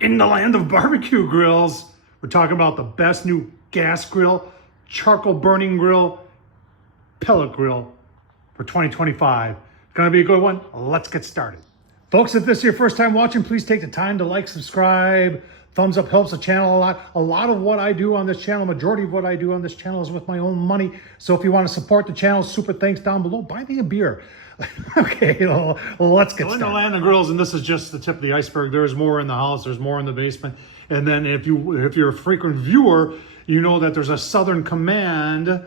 In the land of barbecue grills, we're talking about the best new gas grill, charcoal burning grill, pellet grill for 2025. It's gonna be a good one. Let's get started. Folks, if this is your first time watching, please take the time to like, subscribe. Thumbs up helps the channel a lot. A lot of what I do on this channel, majority of what I do on this channel is with my own money. So if you want to support the channel, super thanks down below. Buy me a beer. Okay, let's get started. In the land of grills, and this is just the tip of the iceberg. There's more in the house. There's more in the basement. And then if you're a frequent viewer, you know that there's a Southern Command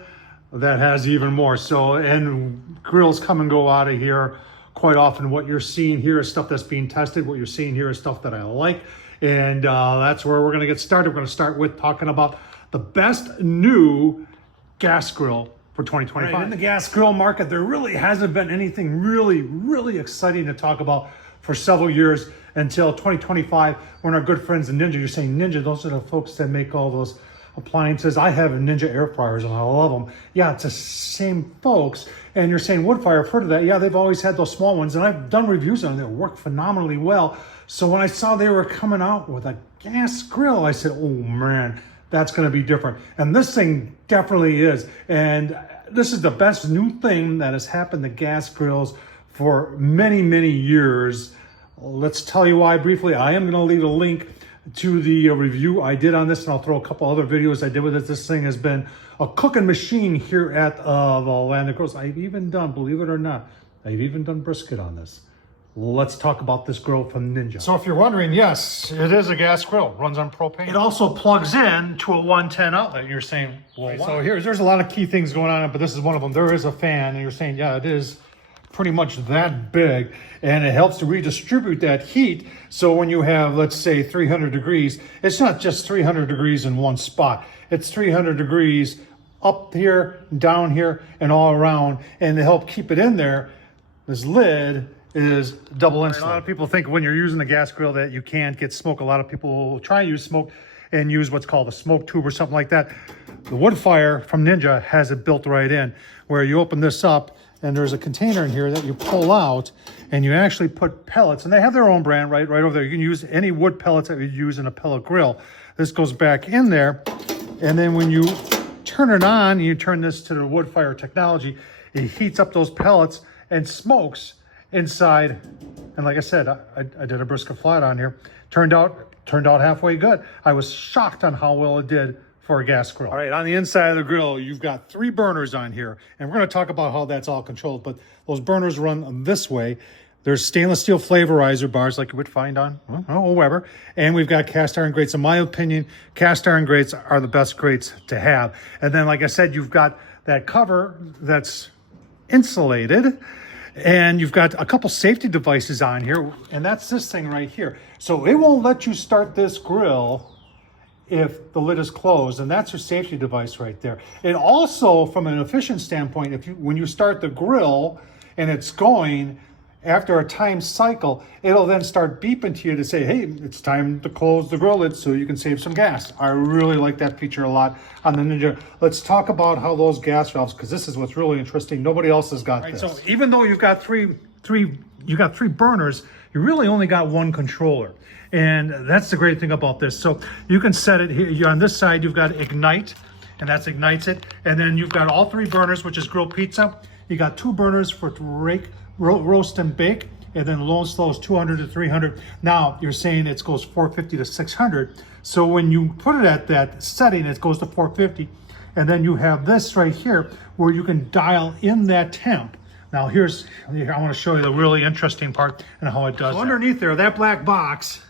that has even more. So, and grills come and go out of here quite often. What you're seeing here is stuff that's being tested. What you're seeing here is stuff that I like. And that's where we're going to get started. We're going to start with talking about the best new gas grill for 2025. Right, in the gas grill market, there really hasn't been anything really exciting to talk about for several years until 2025 when our good friends in Ninja, you're saying Ninja, those are the folks that make all those appliances. I have Ninja air fryers and I love them. Yeah, it's the same folks. And you're saying wood fire, I've heard of that. Yeah, they've always had those small ones and I've done reviews on them. They work phenomenally well. So when I saw they were coming out with a gas grill, I said, oh man, that's gonna be different. And this thing definitely is. And this is the best new thing that has happened to gas grills for many years. Let's tell you why briefly. I am gonna leave a link to the review I did on this, and I'll throw a couple other videos I did with it. This thing has been a cooking machine here at the Land of Grills. I've even done, believe it or not, I've even done brisket on this. Let's talk about this grill from Ninja. So if you're wondering, yes, it is a gas grill, runs on propane. It also plugs in to a 110 outlet. And you're saying, well, right, so there's a lot of key things going on, but this is one of them. There is a fan, and you're saying, yeah, it is pretty much that big, and it helps to redistribute that heat. So when you have, let's say, 300 degrees, it's not just 300 degrees in one spot. It's 300 degrees up here, down here, and all around. And to help keep it in there, this lid is double insulated. A lot of people think when you're using the gas grill that you can't get smoke. A lot of people will try to use smoke and use what's called a smoke tube or something like that. The wood fire from Ninja has it built right in, where you open this up and there's a container in here that you pull out and you actually put pellets, and they have their own brand right over there. You can use any wood pellets that you use in a pellet grill. This goes back in there, and then when you turn it on, you turn this to the wood fire technology, it heats up those pellets and smokes inside. And like I said, I did a brisket flat on here. Turned out halfway good. I was shocked on how well it did for a gas grill. All right, on the inside of the grill, you've got 3 burners on here, and we're going to talk about how that's all controlled, but those burners run this way. There's stainless steel flavorizer bars like you would find on Weber, and we've got cast iron grates. In my opinion, cast iron grates are the best grates to have. And then, like I said, you've got that cover that's insulated, and you've got a couple safety devices on here, and that's this thing right here. So it won't let you start this grill if the lid is closed, and that's your safety device right there. And also, from an efficient standpoint, when you start the grill and it's going, after a time cycle, it'll then start beeping to you to say, hey, it's time to close the grill lid so you can save some gas. I really like that feature a lot on the Ninja. Let's talk about how those gas valves, because this is what's really interesting. Nobody else has got this. So even though you've got three burners, you really only got one controller. And that's the great thing about this. So you can set it here. On this side, you've got ignite, and that ignites it. And then you've got all 3 burners, which is grill pizza. You got 2 burners for roast and bake, and then low and slow is 200 to 300. Now you're saying it goes 450 to 600. So when you put it at that setting, it goes to 450. And then you have this right here where you can dial in that temp. Now I want to show you the really interesting part and how it does. So underneath there, that black box,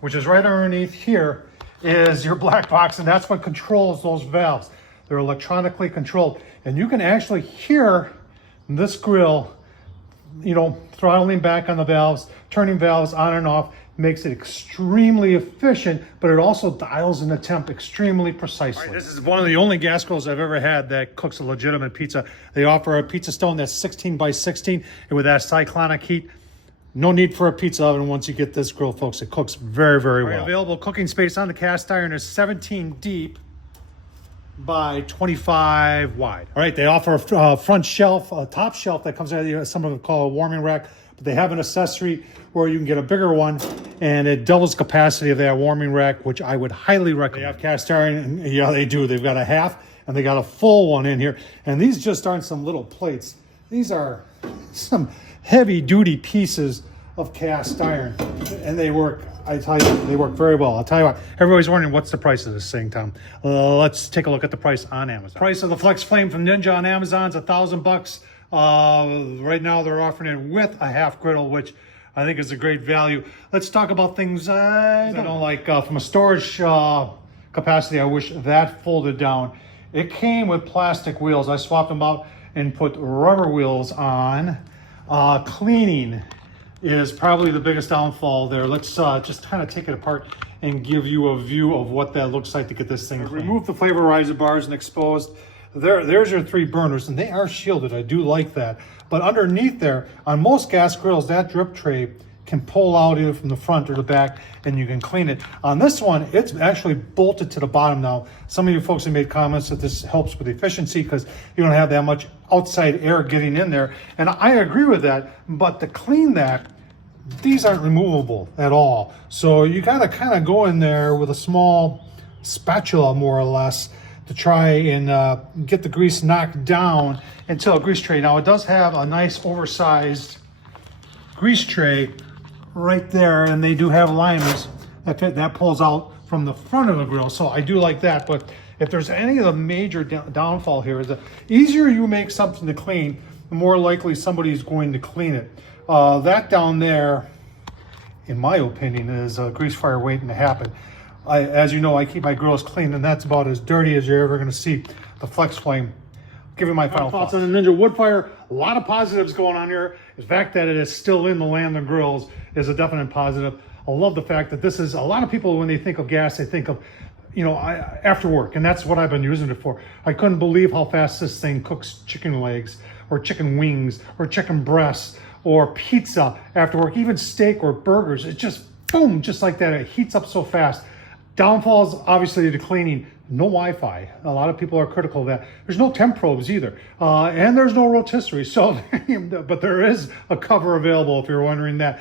which is right underneath here, is your black box, and that's what controls those valves. They're electronically controlled, and you can actually hear this grill, throttling back on the valves, turning valves on and off, makes it extremely efficient, but it also dials in the temp extremely precisely. Right, this is one of the only gas grills I've ever had that cooks a legitimate pizza. They offer a pizza stone that's 16 by 16, and with that cyclonic heat, no need for a pizza oven once you get this grill, folks. It cooks very well. Right, available cooking space on the cast iron is 17 deep by 25 wide. All right, they offer a front shelf, a top shelf that comes out of some of it called a warming rack, but they have an accessory where you can get a bigger one, and it doubles capacity of that warming rack, which I would highly recommend. They have cast iron, and yeah, they do. They've got a half, and they got a full one in here. And these just aren't some little plates. These are some heavy-duty pieces of cast iron, and they work. I tell you, they work very well. I'll tell you what, everybody's wondering what's the price of this thing, Tom. Let's take a look at the price on Amazon. Price of the Flex Flame from Ninja on Amazon is $1,000. Right now they're offering it with a half griddle, which I think is a great value. Let's talk about things I don't like. From a storage capacity, I wish that folded down. It came with plastic wheels. I swapped them out and put rubber wheels on. Cleaning is probably the biggest downfall there. Let's just kind of take it apart and give you a view of what that looks like to get this thing clean. Remove the flavorizer bars and exposed. There's your 3 burners, and they are shielded. I do like that. But underneath there, on most gas grills, that drip tray can pull out either from the front or the back, and you can clean it. On this one, it's actually bolted to the bottom now. Some of you folks have made comments that this helps with efficiency because you don't have that much outside air getting in there. And I agree with that, but to clean that, these aren't removable at all. So you gotta kind of go in there with a small spatula, more or less, to try and get the grease knocked down into a grease tray. Now it does have a nice oversized grease tray right there, and they do have liners that pulls out from the front of the grill. So I do like that, but if there's any of the major downfall here is the easier you make something to clean, the more likely somebody's going to clean it. That down there, in my opinion, is a grease fire waiting to happen. As you know, I keep my grills clean, and that's about as dirty as you're ever going to see the Flex Flame. Give you my final thoughts on the Ninja Woodfire. A lot of positives going on here. The fact that it is still in the land of grills is a definite positive. I love the fact that this is, a lot of people, when they think of gas, they think of, you know, after work, and that's what I've been using it for. I couldn't believe how fast this thing cooks chicken legs, or chicken wings, or chicken breasts, or pizza after work, even steak or burgers. It just, boom, just like that. It heats up so fast. Downfalls, obviously, to cleaning. No Wi-Fi. A lot of people are critical of that. There's no temp probes either. And there's no rotisserie. So, but there is a cover available if you're wondering that.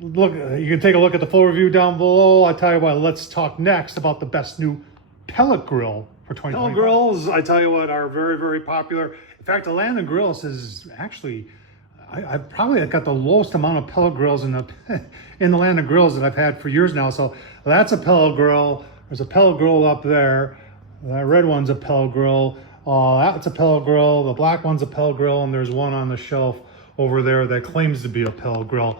Look, you can take a look at the full review down below. I tell you what, let's talk next about the best new pellet grill for 2025. Pellet grills, I tell you what, are very, very popular. In fact, the land of grills is actually, I've probably got the lowest amount of pellet grills in the land of grills that I've had for years now. So that's a pellet grill. There's a pellet grill up there. That red one's a pellet grill. That's a pellet grill. The black one's a pellet grill, and there's one on the shelf over there that claims to be a pellet grill.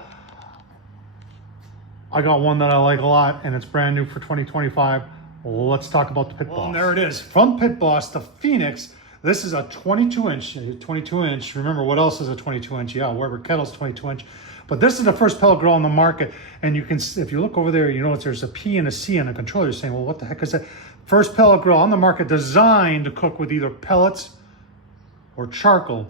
I got one that I like a lot, and it's brand new for 2025. Let's talk about the Pit Boss. And there it is, from Pit Boss to Phoenix. This is a 22-inch. 22-inch. Remember, what else is a 22-inch? Yeah, Weber kettle's 22-inch. But this is the first pellet grill on the market, and you can, if you look over there, you notice there's a P and a C on the controller. You're saying, well, what the heck is that? First pellet grill on the market designed to cook with either pellets or charcoal.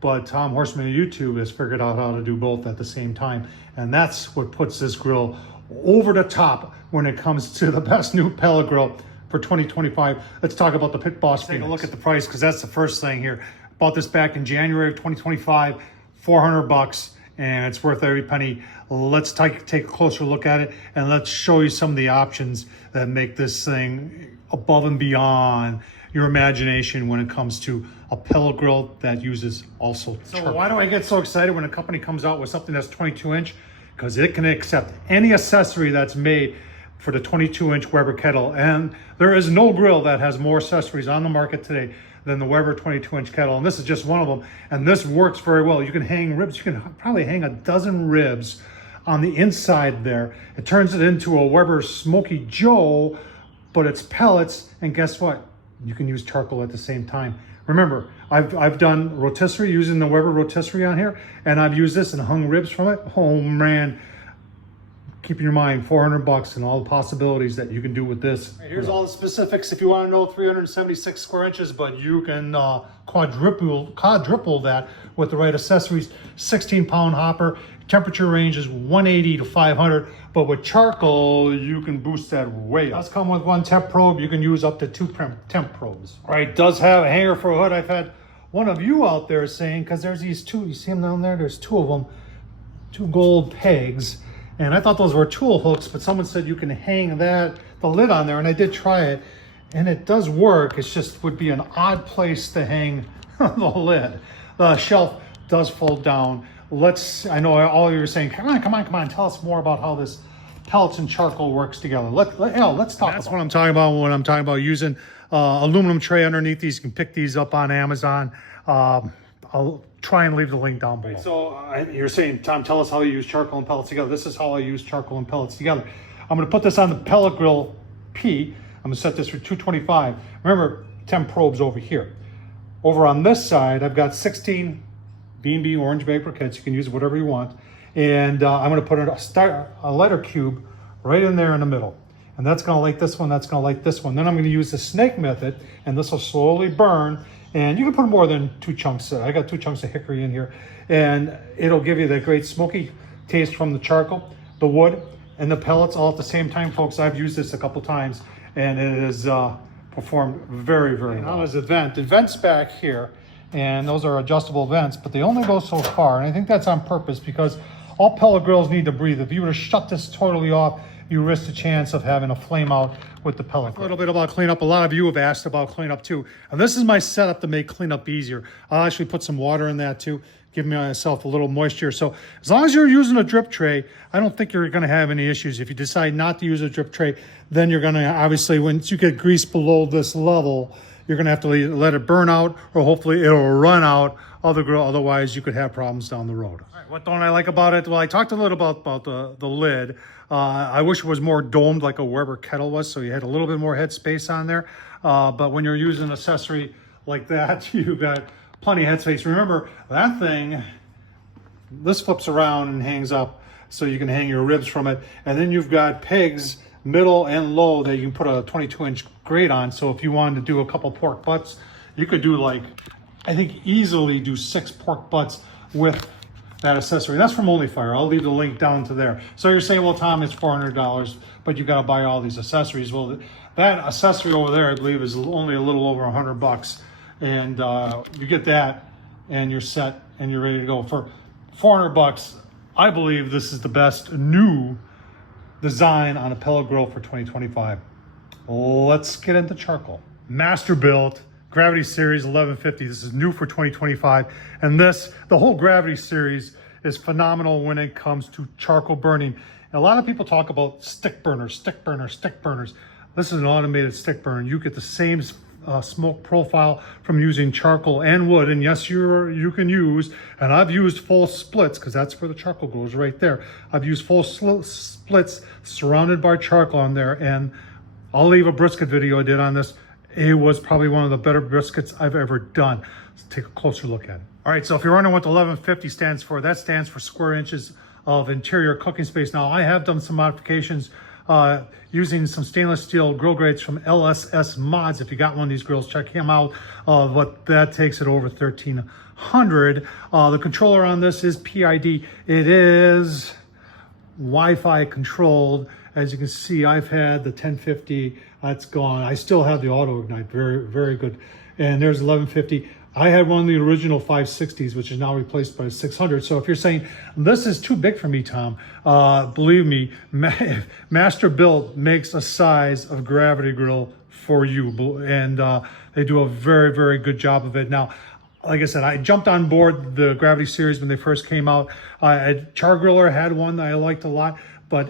But Tom Horsman of YouTube has figured out how to do both at the same time. And that's what puts this grill over the top when it comes to the best new pellet grill for 2025. Let's talk about the Pit Boss. Take a look at the price, because that's the first thing here. Bought this back in January of 2025, $400, and it's worth every penny. Let's take a closer look at it, and let's show you some of the options that make this thing above and beyond your imagination when it comes to a pellet grill that uses also charcoal. So why do I get so excited when a company comes out with something that's 22-inch? Because it can accept any accessory that's made for the 22-inch Weber kettle. And there is no grill that has more accessories on the market today than the Weber 22-inch kettle. And this is just one of them. And this works very well. You can hang ribs. You can probably hang a dozen ribs on the inside there. It turns it into a Weber Smoky Joe, but it's pellets. And guess what? You can use charcoal at the same time. Remember, I've done rotisserie using the Weber rotisserie on here, and I've used this and hung ribs from it. Oh man, keep in your mind, $400 and all the possibilities that you can do with this. Right, here's all the specifics if you want to know. 376 square inches, but you can quadruple that with the right accessories. 16-pound hopper. Temperature range is 180 to 500, but with charcoal, you can boost that way up. It does come with one temp probe. You can use up to 2 temp probes. All right, does have a hanger for a hood. I've had one of you out there saying, because there's these two, you see them down there? There's two of them. 2 gold pegs, and I thought those were tool hooks, but someone said you can hang the lid on there, and I did try it, and it does work. It's just would be an odd place to hang the lid. The shelf does fold down. I know all of you are saying, come on, tell us more about how this pellets and charcoal works together. Let's talk. That's what I'm talking about when I'm talking about using aluminum tray underneath these. You can pick these up on Amazon. I'll try and leave the link down below. So you're saying, Tom, tell us how you use charcoal and pellets together. This is how I use charcoal and pellets together. I'm going to put this on the pellet grill P. I'm going to set this for 225. Remember, 10 probes over here. Over on this side, I've got 16 B&B orange bag briquettes. You can use whatever you want. And I'm going to put a lighter cube right in there in the middle. And that's going to light this one, that's going to light this one. Then I'm going to use the snake method, and this will slowly burn. And you can put more than 2 chunks. I got 2 chunks of hickory in here. And it'll give you that great smoky taste from the charcoal, the wood, and the pellets all at the same time, folks. I've used this a couple times, and it has performed very, very well. Now there's a vent. The vent's back here, and those are adjustable vents, but they only go so far. And I think that's on purpose because all pellet grills need to breathe. If you were to shut this totally off, you risk the chance of having a flame out with the pellet grill. A little bit about cleanup. A lot of you have asked about cleanup too. And this is my setup to make cleanup easier. I'll actually put some water in that too, give myself a little moisture. So as long as you're using a drip tray, I don't think you're gonna have any issues. If you decide not to use a drip tray, then you're gonna, obviously, once you get grease below this level, you're gonna have to let it burn out, or hopefully it'll run out of the grill. Otherwise, you could have problems down the road. All right, what don't I like about it? Well, I talked a little about the lid. I wish it was more domed like a Weber kettle was, so you had a little bit more head space on there. But when you're using an accessory like that, you've got plenty of head space. Remember, that thing, this flips around and hangs up so you can hang your ribs from it. And then you've got pegs, middle and low, that you can put a 22-inch grate on. So if you wanted to do a couple pork butts, you could do, like, I think easily do 6 pork butts with that accessory. That's from OnlyFire. I'll leave the link down to there. So you're saying, well, Tom, it's $400, but you got to buy all these accessories. Well, that accessory over there, I believe, is only a little over $100, and you get that, and you're set, and you're ready to go. For $400, I believe this is the best new design on a pellet grill for 2025. Let's get into charcoal. Master built Gravity Series 1150. This is new for 2025. And the whole Gravity Series is phenomenal when it comes to charcoal burning. And a lot of people talk about stick burners. This is an automated stick burner. You get the same smoke profile from using charcoal and wood. And yes, you can use, and I've used full splits, because that's where the charcoal goes right there. I've used full splits surrounded by charcoal on there. And I'll leave a brisket video I did on this. It was probably one of the better briskets I've ever done. Let's take a closer look at it. All right, so if you're wondering what the 1150 stands for, that stands for square inches of interior cooking space. Now, I have done some modifications using some stainless steel grill grates from LSS Mods. If you got one of these grills, check him out. But that takes it over 1,300. The controller on this is PID. It is Wi-Fi controlled. As you can see, I've had the 1050, that's gone. I still have the auto ignite, very, very good. And there's 1150. I had one of the original 560s, which is now replaced by a 600. So if you're saying, this is too big for me, Tom, believe me, Master Built makes a size of gravity grill for you. And they do a very, very good job of it. Now, like I said, I jumped on board the Gravity Series when they first came out. Char Griller had one that I liked a lot. But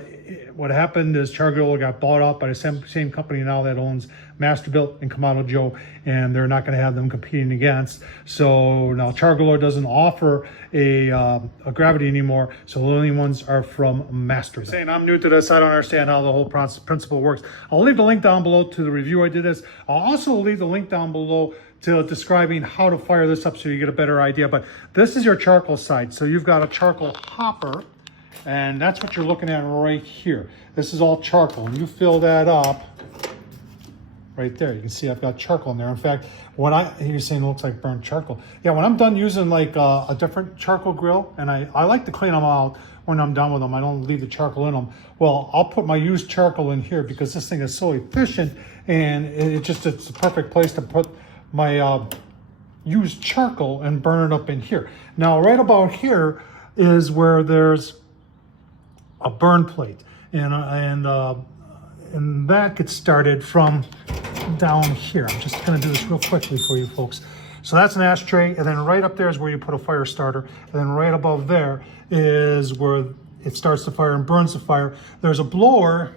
what happened is Char Griller got bought out by the same company now that owns Masterbuilt and Kamado Joe, and they're not going to have them competing against. So now Char Griller doesn't offer a gravity anymore, so the only ones are from Masterbuilt. Saying I'm new to this, I don't understand how the whole principle works. I'll leave the link down below to the review I did this. I'll also leave the link down below to describing how to fire this up so you get a better idea. But this is your charcoal side. So you've got a charcoal hopper, and that's what you're looking at right here. This is all charcoal, and you fill that up right there. You can see I've got charcoal in there. In fact, you're saying it looks like burnt charcoal. Yeah, when I'm done using like a different charcoal grill, and I like to clean them out when I'm done with them. I don't leave the charcoal in them. Well, I'll put my used charcoal in here because this thing is so efficient, and it's the perfect place to put my used charcoal and burn it up in here. Now, right about here, is where there's a burn plate, and that gets started from down here. I'm just going to do this real quickly for you folks. So that's an ashtray, and then right up there is where you put a fire starter, and then right above there is where it starts the fire and burns the fire. There's a blower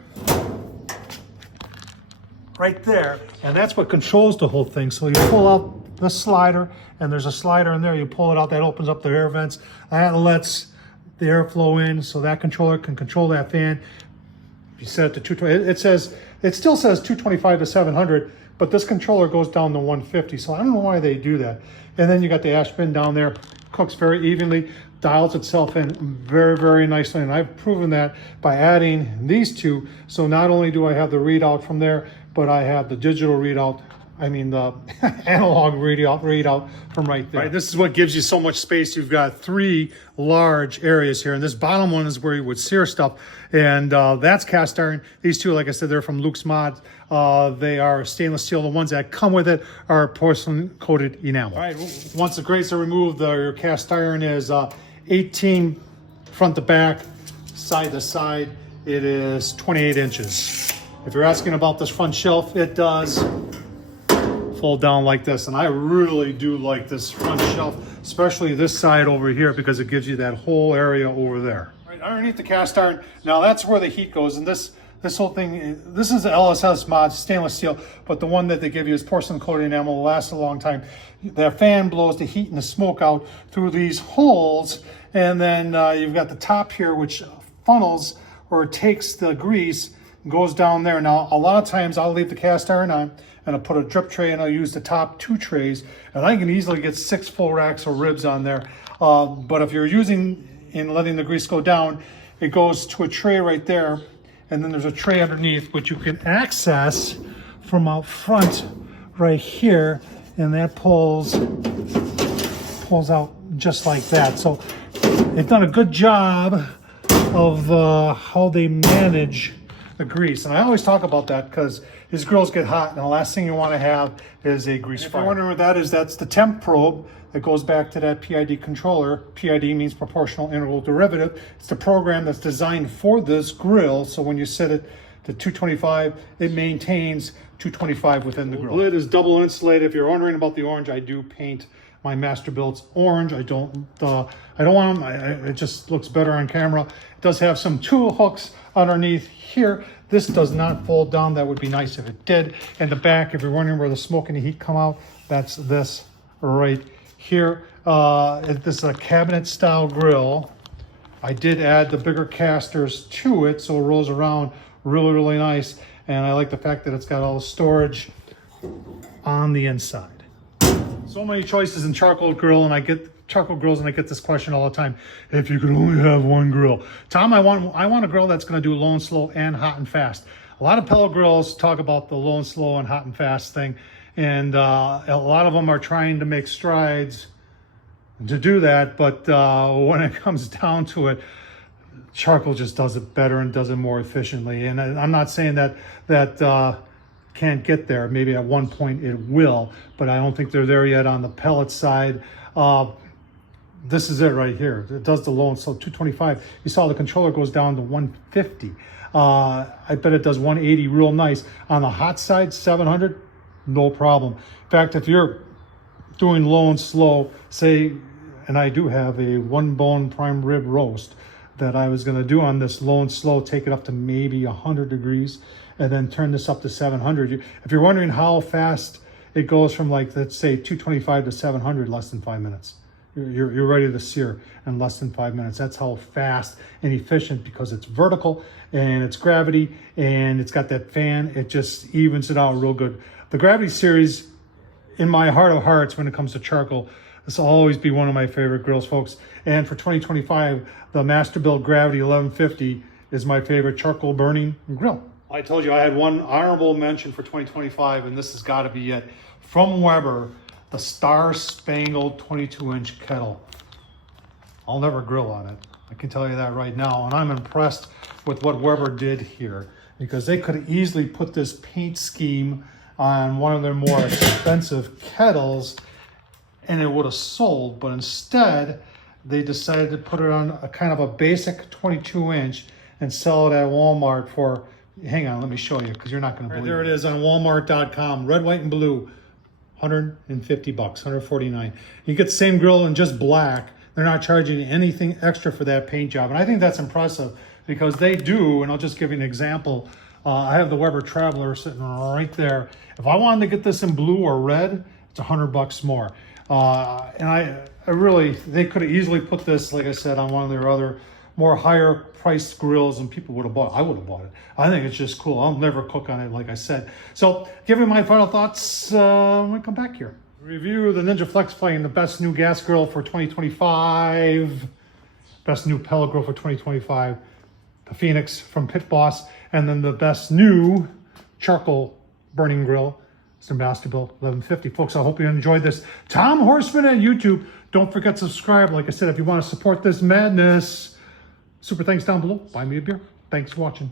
right there, and that's what controls the whole thing. So you pull out the slider, and there's a slider in there. You pull it out, that opens up the air vents. That lets the airflow in, so that controller can control that fan. You set it to 220. It still says 225 to 700, but this controller goes down to 150. So I don't know why they do that. And then you got the ash bin down there, cooks very evenly, dials itself in very, very nicely. And I've proven that by adding these two. So not only do I have the readout from there, but I have the digital readout. I mean, the analog readout from right there. Right, this is what gives you so much space. You've got 3 large areas here, and this bottom one is where you would sear stuff, and that's cast iron. These two, like I said, they're from Luke's Mod. They are stainless steel. The ones that come with it are porcelain-coated enamel. All right, once the grates are removed, your cast iron is 18 front to back, side to side. It is 28 inches. If you're asking about this front shelf, it does fold down like this, and I really do like this front shelf, especially this side over here, because it gives you that whole area over there. Right underneath the cast iron, now that's where the heat goes, and this whole thing, this is the LSS mod stainless steel, but the one that they give you is porcelain coated enamel. Will last a long time. That fan blows the heat and the smoke out through these holes, and then you've got the top here which funnels, or it takes the grease, goes down there. Now a lot of times I'll leave the cast iron on, and I'll put a drip tray, and I'll use the top 2 trays, and I can easily get 6 full racks of ribs on there. But if you're using and letting the grease go down, it goes to a tray right there, and then there's a tray underneath which you can access from out front right here, and that pulls out just like that. So they've done a good job of how they manage the grease. And I always talk about that because these grills get hot, and the last thing you want to have is a grease fire. If you're wondering what that is, that's the temp probe that goes back to that PID controller. PID means proportional integral derivative. It's the program that's designed for this grill, so when you set it to 225, it maintains 225 within the grill. The lid is double insulated. If you're wondering about the orange, I do paint my Masterbuilts orange. I don't want them. It just looks better on camera. It does have some tool hooks underneath here. This does not fold down. That would be nice if it did. And the back, if you're wondering where the smoke and the heat come out, that's this right here. This is a cabinet style grill. I did add the bigger casters to it, so it rolls around really, really nice. And I like the fact that it's got all the storage on the inside. So many choices in charcoal grill, and I get charcoal grills, and I get this question all the time. If you could only have one grill, Tom, I want a grill that's going to do low and slow and hot and fast. A lot of pellet grills talk about the low and slow and hot and fast thing, and a lot of them are trying to make strides to do that, but when it comes down to it, charcoal just does it better and does it more efficiently. And I'm not saying that can't get there. Maybe at one point it will, but I don't think they're there yet on the pellet side. This is it right here. It does the low and slow 225. You saw the controller goes down to 150. I bet it does 180 real nice. On the hot side, 700, no problem. In fact, if you're doing low and slow, say, and I do have a 1-bone prime rib roast that I was gonna do on this low and slow, take it up to maybe 100 degrees, and then turn this up to 700. If you're wondering how fast it goes from, like, let's say 225 to 700, less than 5 minutes. You're ready to sear in less than 5 minutes. That's how fast and efficient, because it's vertical and it's gravity and it's got that fan. It just evens it out real good. The Gravity series, in my heart of hearts, when it comes to charcoal, this will always be one of my favorite grills, folks. And for 2025, the Masterbuilt Gravity 1150 is my favorite charcoal burning grill. I told you I had one honorable mention for 2025, and this has got to be it. From Weber, the Star Spangled 22-inch kettle. I'll never grill on it. I can tell you that right now. And I'm impressed with what Weber did here, because they could have easily put this paint scheme on one of their more expensive kettles and it would have sold. But instead, they decided to put it on a kind of a basic 22-inch and sell it at Walmart for, hang on, let me show you, because you're not going to believe it. There it is on Walmart.com, red, white, and blue, $150, $149. You get the same grill in just black. They're not charging anything extra for that paint job. And I think that's impressive because they do, and I'll just give you an example. I have the Weber Traveler sitting right there. If I wanted to get this in blue or red, it's $100 more. And I really, they could have easily put this, like I said, on one of their other more higher priced grills and people would have bought it. I would have bought it. I think it's just cool. I'll never cook on it, like I said. So give me my final thoughts when we come back here. Review the Ninja Flex Flame, the best new gas grill for 2025. Best new pellet grill for 2025. The Phoenix from Pit Boss. And then the best new charcoal burning grill. It's Masterbuilt 1150. Folks, I hope you enjoyed this. Tom Horsman on YouTube. Don't forget to subscribe. Like I said, if you want to support this madness, super thanks down below. Buy me a beer. Thanks for watching.